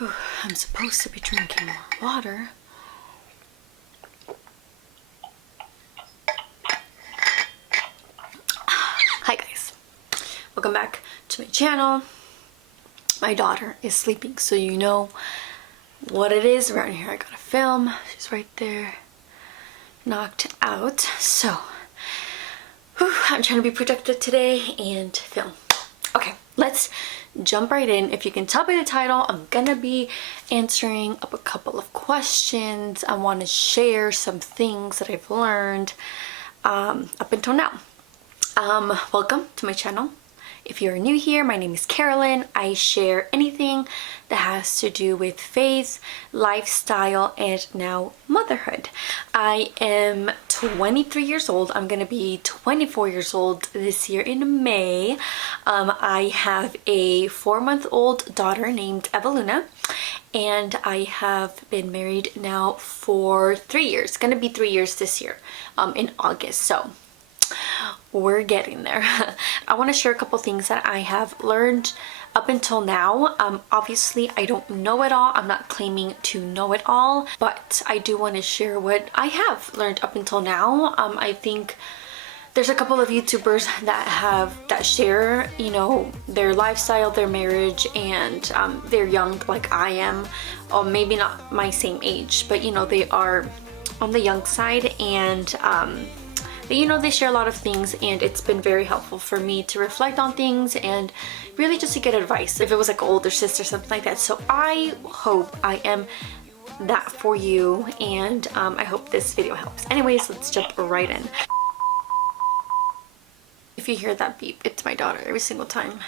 I'm supposed to be drinking more water. Hi guys, welcome back to my channel. My daughter is sleeping, so you know what it is around here. I gotta film. She's right there, knocked out. So I'm trying to be productive today and film. Okay, let's jump right in. If you can tell by the title, I'm gonna be answering up a couple of questions. I want to share some things that I've learned up until now. Welcome to my channel. If you're new here, my name is Carolyn. I share anything that has to do with faith, lifestyle, and now motherhood. I am 23 years old. I'm gonna be 24 years old this year in May. I have a 4-month-old daughter named Eveluna, and I have been married now for 3 years. It's gonna be 3 years this year, in August. So we're getting there. I want to share a couple things that I have learned up until now. Obviously I don't know it all. I'm not claiming to know it all, but I do want to share what I have learned up until now. I think there's a couple of YouTubers that share, you know, their lifestyle, their marriage, and they're young like I am, or maybe not my same age, but you know, they are on the young side, and you know, they share a lot of things, and it's been very helpful for me to reflect on things and really just to get advice if it was like an older sister or something like that. So I hope I am that for you, and I hope this video helps. Anyways, let's jump right in. If you hear that beep, it's my daughter every single time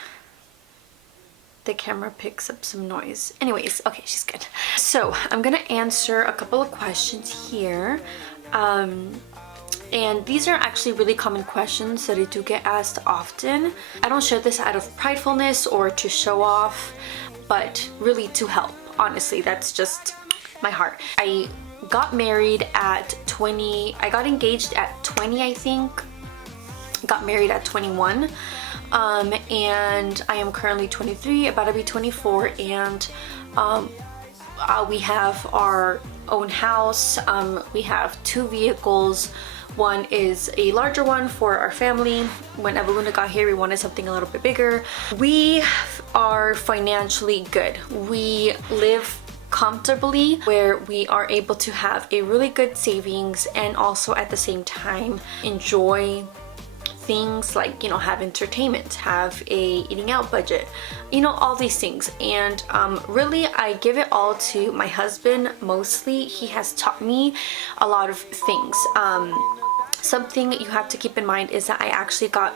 the camera picks up some noise. Anyways, okay, she's good. So I'm gonna answer a couple of questions here. And these are actually really common questions that I do get asked often. I don't share this out of pridefulness or to show off, but really to help. Honestly, that's just my heart. I got married at 20. I got engaged at 20, I think. Got married at 21. And I am currently 23, about to be 24, and we have our own house. We have 2 vehicles. One is a larger one for our family. When Eveluna got here, we wanted something a little bit bigger. We are financially good. We live comfortably, where we are able to have a really good savings and also at the same time enjoy things like, you know, have entertainment, have a eating out budget, you know, all these things. And really I give it all to my husband. Mostly he has taught me a lot of things. Something you have to keep in mind is that I actually got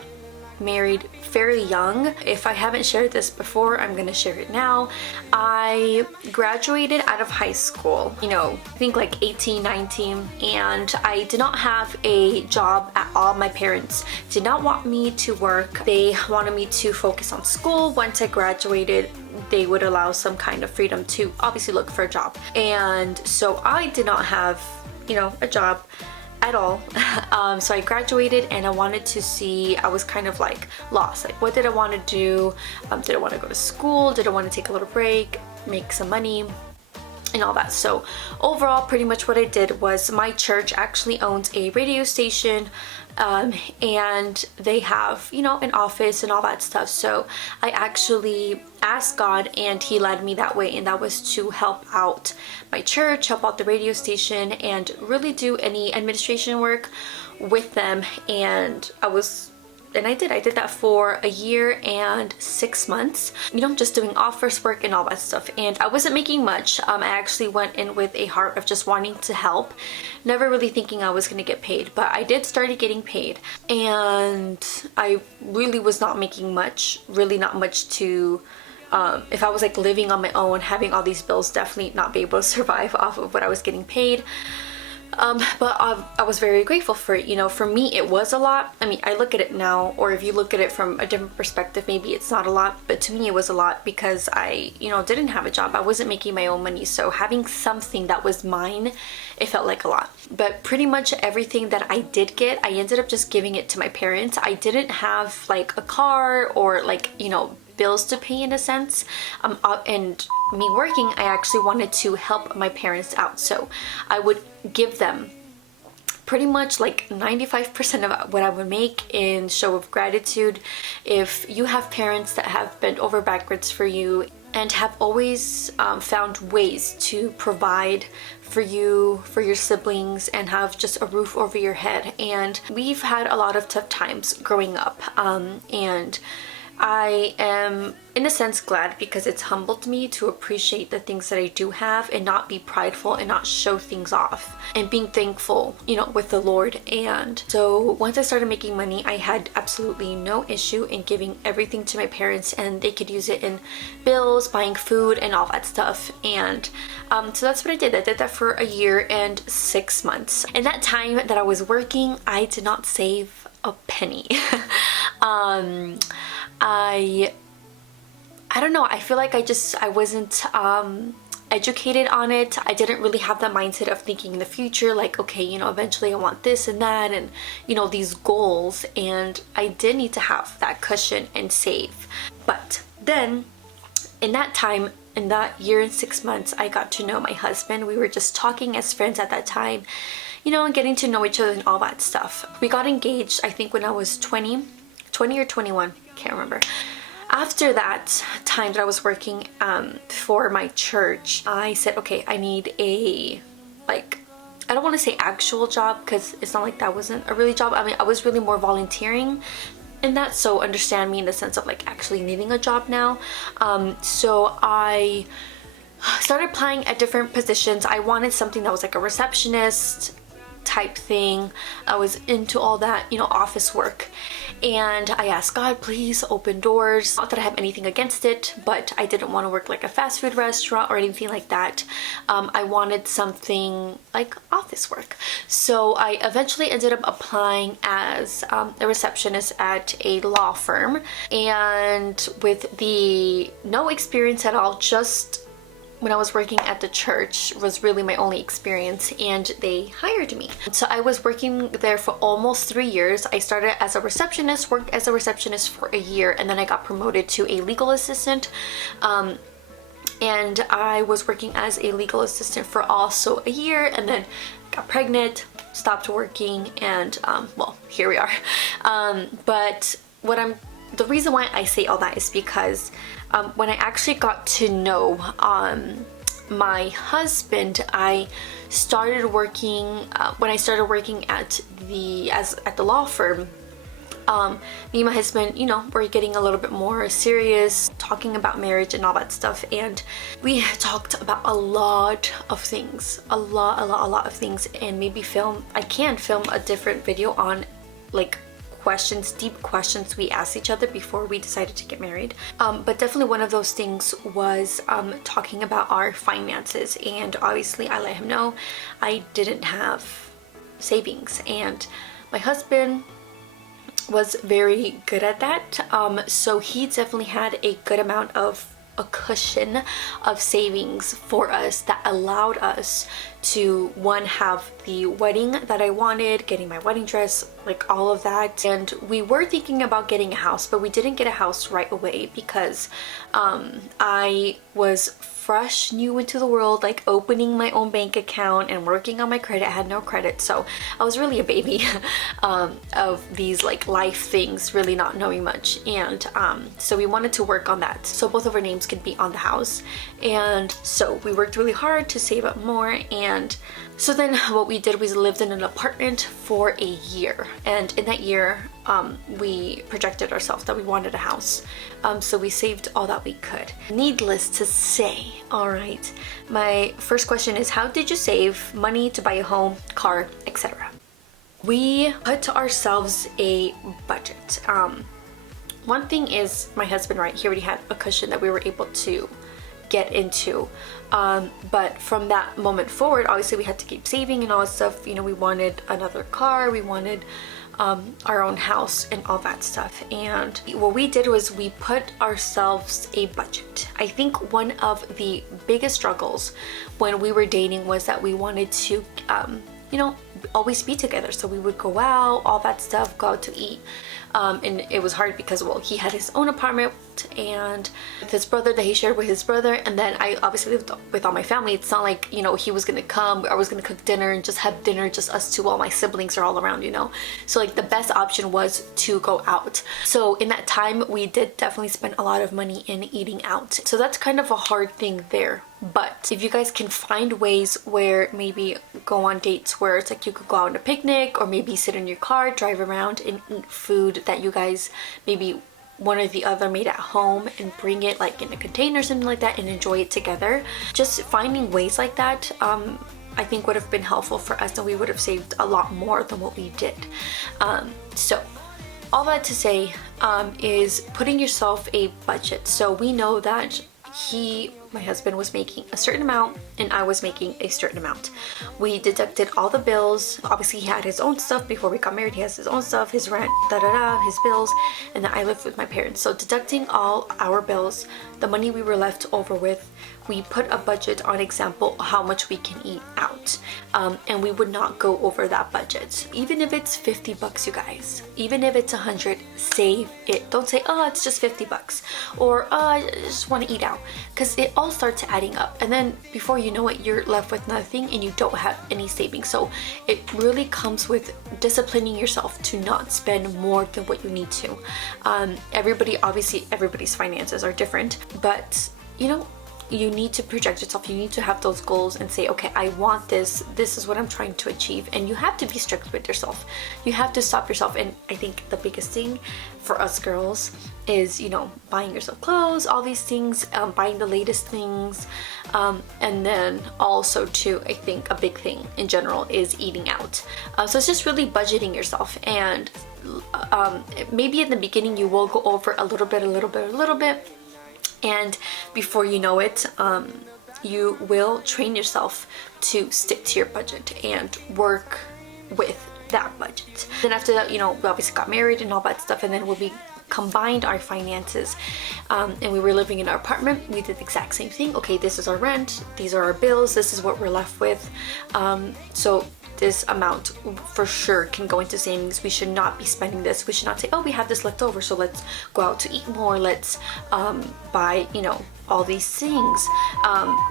married fairly young. If I haven't shared this before, I'm gonna share it now. I graduated out of high school, you know, I think like 18, 19, and I did not have a job at all. My parents did not want me to work. They wanted me to focus on school. Once I graduated, they would allow some kind of freedom to obviously look for a job. And so I did not have, you know, a job at all. So I graduated and I wanted to see, I was kind of like lost. Like, what did I want to do? Did I want to go to school? Did I want to take a little break, make some money, and all that? So overall, pretty much what I did was, my church actually owns a radio station, and they have, you know, an office and all that stuff. So I actually asked God, and he led me that way, and that was to help out my church, help out the radio station, and really do any administration work with them. And I did that for a year and 6 months, you know, just doing office work and all that stuff. And I wasn't making much. I actually went in with a heart of just wanting to help, never really thinking I was gonna get paid, but I did start getting paid, and I really was not making much, really not much to, if I was like living on my own, having all these bills, definitely not be able to survive off of what I was getting paid. But I was very grateful for it. You know, for me it was a lot. I mean, I look at it now, or if you look at it from a different perspective, maybe it's not a lot, but to me it was a lot because I, you know, didn't have a job. I wasn't making my own money, so having something that was mine, it felt like a lot. But pretty much everything that I did get, I ended up just giving it to my parents. I didn't have like a car or like, you know, bills to pay in a sense. And me working, I actually wanted to help my parents out. So I would give them pretty much like 95% of what I would make in show of gratitude. If you have parents that have bent over backwards for you and have always found ways to provide for you, for your siblings, and have just a roof over your head. And we've had a lot of tough times growing up, and I am in a sense glad, because it's humbled me to appreciate the things that I do have and not be prideful and not show things off, and being thankful, you know, with the Lord. And so once I started making money, I had absolutely no issue in giving everything to my parents, and they could use it in bills, buying food, and all that stuff. And so that's what I did. I did that for a year and 6 months. In that time that I was working, I did not save a penny. I don't know, I feel like I wasn't educated on it. I didn't really have that mindset of thinking in the future, like, okay, you know, eventually I want this and that, and, you know, these goals. And I did need to have that cushion and save. But then in that time, in that year and 6 months, I got to know my husband. We were just talking as friends at that time, you know, and getting to know each other and all that stuff. We got engaged, I think, when I was 20 or 21, can't remember. After that time that I was working for my church, I said, okay, I need a, like, I don't want to say actual job, because it's not like that wasn't a really job. I mean, I was really more volunteering in that, so understand me in the sense of like actually needing a job now. So I started applying at different positions. I wanted something that was like a receptionist type thing. I was into all that, you know, office work. And I asked God, please open doors. Not that I have anything against it, but I didn't want to work like a fast food restaurant or anything like that. I wanted something like office work. So I eventually ended up applying as a receptionist at a law firm. And with the no experience at all, just when I was working at the church was really my only experience, and they hired me. So I was working there for almost 3 years. I started as a receptionist, worked as a receptionist for a year, and then I got promoted to a legal assistant. And I was working as a legal assistant for also a year, and then got pregnant, stopped working, and well, here we are. But the reason why I say all that is because when I actually got to know my husband, I started working when I started working at the law firm. Me and my husband, you know, we're getting a little bit more serious, talking about marriage and all that stuff, and we talked about a lot of things, a lot of things. And maybe I can film a different video on like deep questions we asked each other before we decided to get married. But definitely one of those things was talking about our finances. And obviously I let him know I didn't have savings, and my husband was very good at that. So he definitely had a good amount of a cushion of savings for us that allowed us to, one, have the wedding that I wanted, getting my wedding dress, like all of that. And we were thinking about getting a house, but we didn't get a house right away because I was fresh, new into the world, like opening my own bank account and working on my credit. I had no credit, so I was really a baby of these like life things, really not knowing much. And so we wanted to work on that so both of our names could be on the house. And so we worked really hard to save up more. And so then what we did was lived in an apartment for a year, and in that year we projected ourselves that we wanted a house. So we saved all that we could. Needless to say, all right, my first question is, how did you save money to buy a home, car, etc.? We put ourselves a budget. One thing is, my husband, right, he already had a cushion that we were able to get into. But from that moment forward, obviously we had to keep saving and all that stuff. You know, we wanted another car, we wanted our own house and all that stuff. And what we did was we put ourselves a budget. I think one of the biggest struggles when we were dating was that we wanted to, you know, always be together. So we would go out, all that stuff, go out to eat. And it was hard because, well, he had his own apartment and with his brother that he shared with his brother, and then I obviously lived with all my family. It's not like, you know, he was gonna come, I was gonna cook dinner and just have dinner just us two while my siblings are all around, you know. So like the best option was to go out. So in that time we did definitely spend a lot of money in eating out. So that's kind of a hard thing there. But if you guys can find ways where maybe go on dates where it's like you could go out on a picnic, or maybe sit in your car, drive around and eat food that you guys maybe one or the other made at home, and bring it like in a container or something like that and enjoy it together. Just finding ways like that I think would have been helpful for us, and we would have saved a lot more than what we did. So all that to say is putting yourself a budget. So we know that my husband was making a certain amount and I was making a certain amount. We deducted all the bills. Obviously he had his own stuff before we got married. He has his own stuff, his rent, his bills, and then I lived with my parents. So deducting all our bills, the money we were left over with, we put a budget on example how much we can eat out, and we would not go over that budget. Even if it's 50 bucks, you guys, even if it's 100, save it. Don't say, oh, it's just 50 bucks, or I just want to eat out, because it all starts adding up, and then before you know it, you're left with nothing and you don't have any savings. So it really comes with disciplining yourself to not spend more than what you need to. Obviously everybody's finances are different, but you know, you need to project yourself. You need to have those goals and say, okay, I want this is what I'm trying to achieve. And you have to be strict with yourself. You have to stop yourself. And I think the biggest thing for us girls is, you know, buying yourself clothes, all these things, buying the latest things, and then also too, I think a big thing in general is eating out. So it's just really budgeting yourself, and maybe in the beginning you will go over a little bit, and before you know it, you will train yourself to stick to your budget and work with that budget. Then after that, you know, we obviously got married and all that stuff, and then we combined our finances, and we were living in our apartment. We did the exact same thing. Okay, this is our rent, these are our bills, this is what we're left with. So this amount for sure can go into savings. We should not be spending this. We should not say, oh, we have this left over, so let's go out to eat more, let's buy, you know, all these things.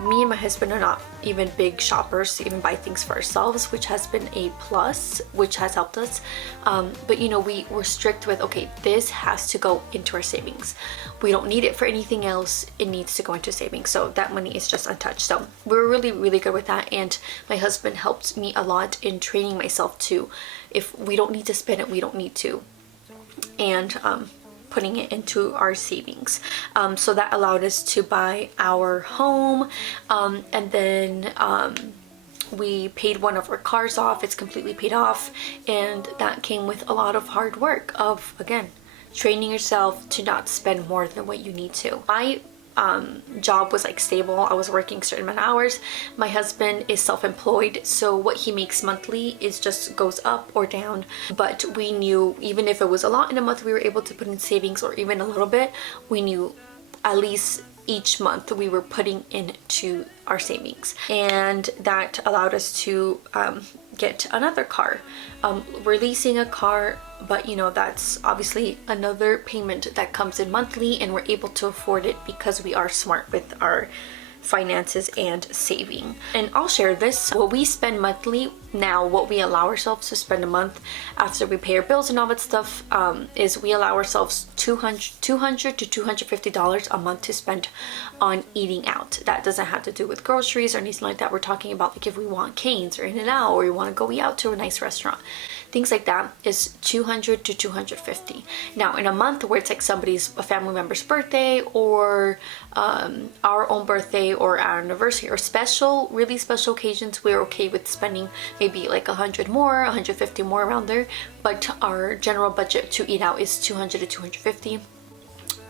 Me and my husband are not even big shoppers to even buy things for ourselves, which has been a plus, which has helped us. But you know, we were strict with, okay, this has to go into our savings. We don't need it for anything else. It needs to go into savings. So that money is just untouched. So we're really, really good with that. And my husband helped me a lot in training myself to, if we don't need to spend it, we don't need to. And putting it into our savings. So that allowed us to buy our home, and then we paid one of our cars off. It's completely paid off, and that came with a lot of hard work of, again, training yourself to not spend more than what you need to. My job was like stable. I was working a certain amount of hours. My husband is self-employed, so what he makes monthly is just goes up or down. But we knew even if it was a lot in a month, we were able to put in savings, or even a little bit, we knew at least each month we were putting into our savings, and that allowed us to get another car. We're leasing a car, but you know, that's obviously another payment that comes in monthly, and we're able to afford it because we are smart with our finances and saving. And I'll share this. What we spend monthly now, what we allow ourselves to spend a month after we pay our bills and all that stuff, is we allow ourselves $200 to $250 a month to spend on eating out. That doesn't have to do with groceries or anything like that. We're talking about like if we want Cane's or In-N-Out, or we want to go eat out to a nice restaurant. Things like that is $200 to $250. Now in a month where it's like a family member's birthday, or our own birthday, or our anniversary, or really special occasions, we're okay with spending maybe like 100 more, 150 more, around there. But our general budget to eat out is 200 to 250.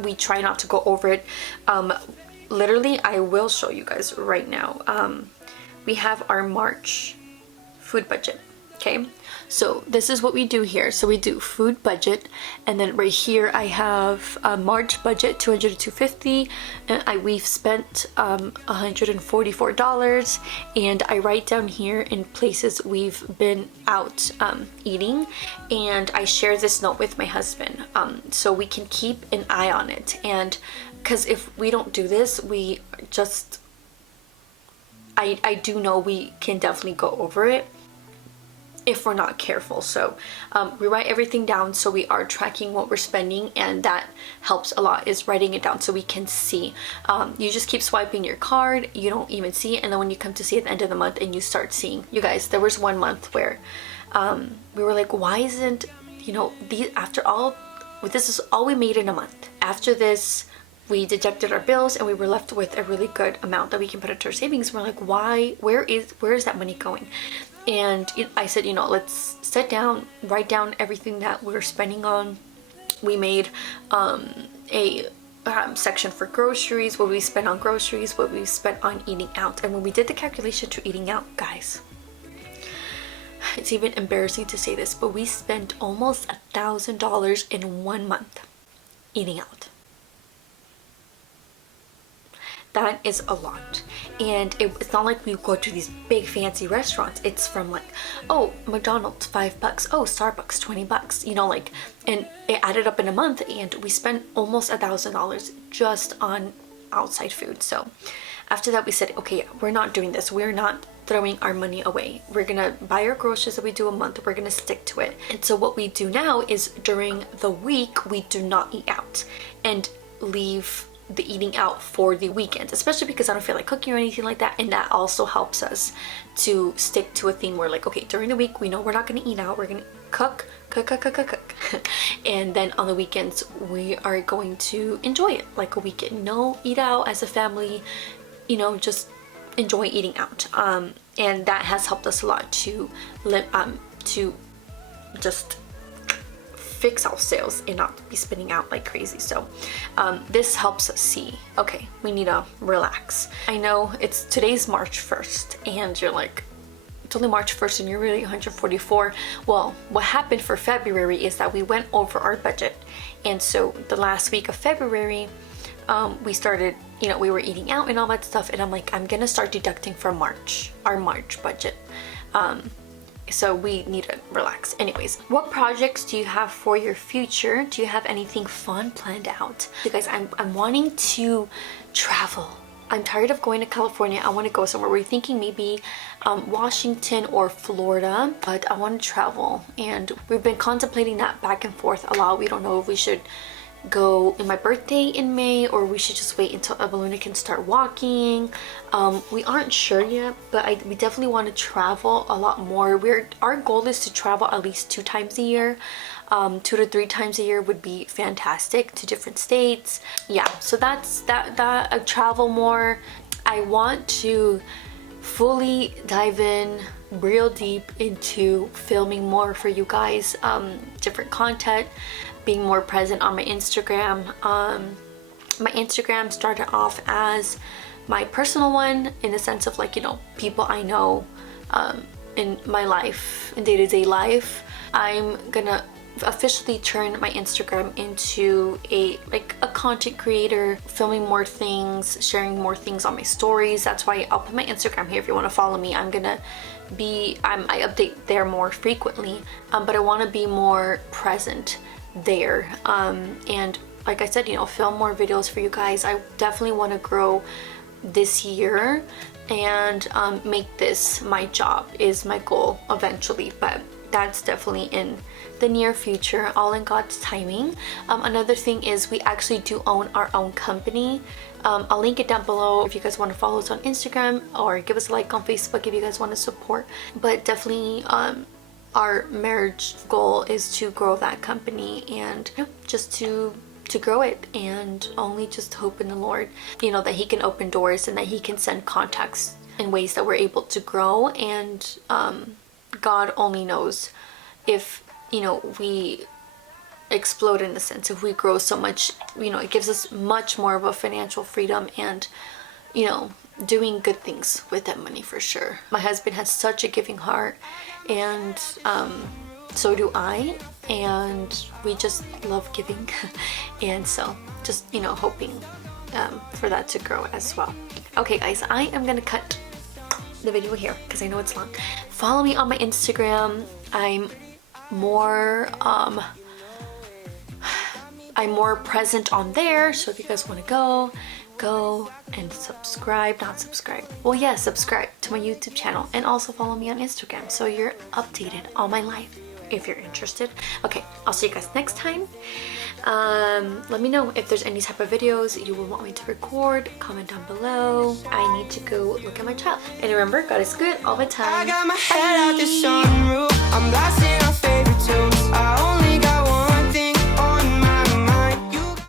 We try not to go over it. Literally, I will show you guys right now. We have our March food budget. Okay, so this is what we do here. So we do food budget, and then right here I have a March budget, 200 to 250, and we've spent $144, and I write down here in places we've been out eating, and I share this note with my husband so we can keep an eye on it. And because if we don't do this, we just I do know we can definitely go over it if we're not careful. So we write everything down, so we are tracking what we're spending, and that helps a lot, is writing it down so we can see. You just keep swiping your card, you don't even see it, and then when you come to see at the end of the month and you start seeing, you guys, there was one month where we were like, why isn't, you know, after all, this is all we made in a month. After this, we deducted our bills and we were left with a really good amount that we can put into our savings. We're like, why, where is that money going? And I said, you know, let's sit down, write down everything that we're spending on. We made a section for groceries, what we spent on groceries, what we spent on eating out. And when we did the calculation to eating out, guys, it's even embarrassing to say this, but we spent almost $1,000 in 1 month eating out. That is a lot. And it's not like we go to these big fancy restaurants. It's from like, oh, McDonald's $5, oh, Starbucks $20, you know, like, and it added up in a month, and we spent almost $1,000 just on outside food. So after that we said, okay, we're not doing this. We're not throwing our money away. We're gonna buy our groceries that we do a month. We're gonna stick to it. And so what we do now is during the week we do not eat out and leave the eating out for the weekends, especially because I don't feel like cooking or anything like that. And that also helps us to stick to a theme where, like, okay, during the week we know we're not going to eat out, we're going to cook and then on the weekends we are going to enjoy it like a weekend. No eat out as a family, you know, just enjoy eating out. And that has helped us a lot to just fix our sales and not be spending out like crazy. So this helps us see, okay, we need to relax. I know today's March 1st and you're like, it's only March 1st and you're really 144. Well, what happened for February is that we went over our budget, and so the last week of February we started, you know, we were eating out and all that stuff, and I'm like, I'm gonna start deducting from our March budget. So we need to relax. Anyways, what projects do you have for your future? Do you have anything fun planned out? You guys, I'm wanting to travel. I'm tired of going to California. I want to go somewhere. We're thinking maybe Washington or Florida, but I want to travel, and we've been contemplating that back and forth a lot. We don't know if we should go in my birthday in May or we should just wait until Evelina can start walking. We aren't sure yet, but we definitely want to travel a lot more. Our goal is to travel at least 2 times a year. 2 to 3 times a year would be fantastic, to different states. Yeah, so that's that. I travel more. I want to fully dive in real deep into filming more for you guys, different content, being more present on my Instagram. My Instagram started off as my personal one, in the sense of, like, you know, people I know in my life, in day-to-day life. I'm gonna officially turn my Instagram into a content creator, filming more things, sharing more things on my stories. That's why I'll put my Instagram here if you want to follow me. I update there more frequently, but I want to be more present there, and like I said, you know, film more videos for you guys. I definitely want to grow this year and make this my job is my goal eventually, but that's definitely in the near future, all in God's timing. Another thing is we actually do own our own company. I'll link it down below if you guys want to follow us on Instagram, or give us a like on Facebook if you guys want to support. But definitely our marriage goal is to grow that company, and just to grow it, and only just hope in the Lord, you know, that He can open doors and that He can send contacts in ways that we're able to grow. And God only knows if, you know, we explode, in the sense, if we grow so much, you know, it gives us much more of a financial freedom, and, you know, doing good things with that money for sure. My husband has such a giving heart, and so do I, and we just love giving. And so just, you know, hoping for that to grow as well. Okay guys, I am gonna cut the video here because I know it's long. Follow me on my Instagram. I'm more present on there, so if you guys want to go and subscribe, not subscribe, well, yeah, subscribe to my YouTube channel, and also follow me on Instagram so you're updated on my life if you're interested. Okay, I'll see you guys next time. Let me know if there's any type of videos you would want me to record. Comment down below. I need to go look at my child. And remember, God is good all the time. I got my head out the sun.